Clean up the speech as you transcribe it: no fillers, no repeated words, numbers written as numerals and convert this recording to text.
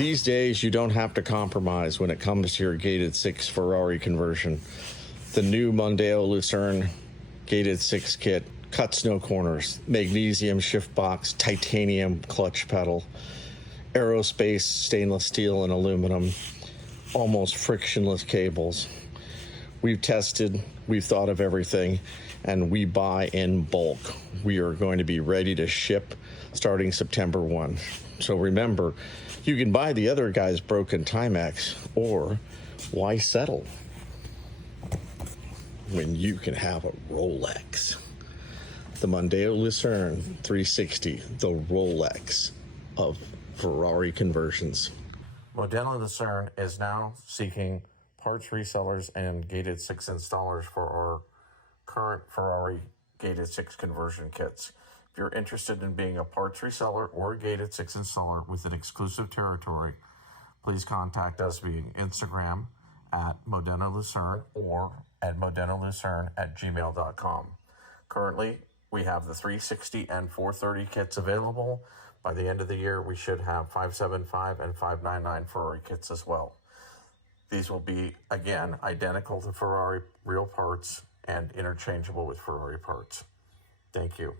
These days, you don't have to compromise when it comes to your gated 6 Ferrari conversion. The new Modena-Lucerna gated 6 kit cuts no corners. Magnesium shift box, titanium clutch pedal, aerospace stainless steel and aluminum, almost frictionless cables. We've tested, we've thought of everything, and we buy in bulk. We are going to be ready to ship starting September 1. So remember, you can buy the other guy's broken Timex, or why settle when you can have a Rolex? The Modena-Lucerna 360, the Rolex of Ferrari conversions. Modena-Lucerna is now seeking parts resellers and gated 6 installers for our current Ferrari gated 6 conversion kits. If you're interested in being a parts reseller or a gated 6 installer with an exclusive territory, please contact us via Instagram at Modena-Lucerna or at modenalucerna@gmail.com. Currently, we have the 360 and 430 kits available. By the end of the year, we should have 575 and 599 Ferrari kits as well. These will be, again, identical to Ferrari real parts and interchangeable with Ferrari parts. Thank you.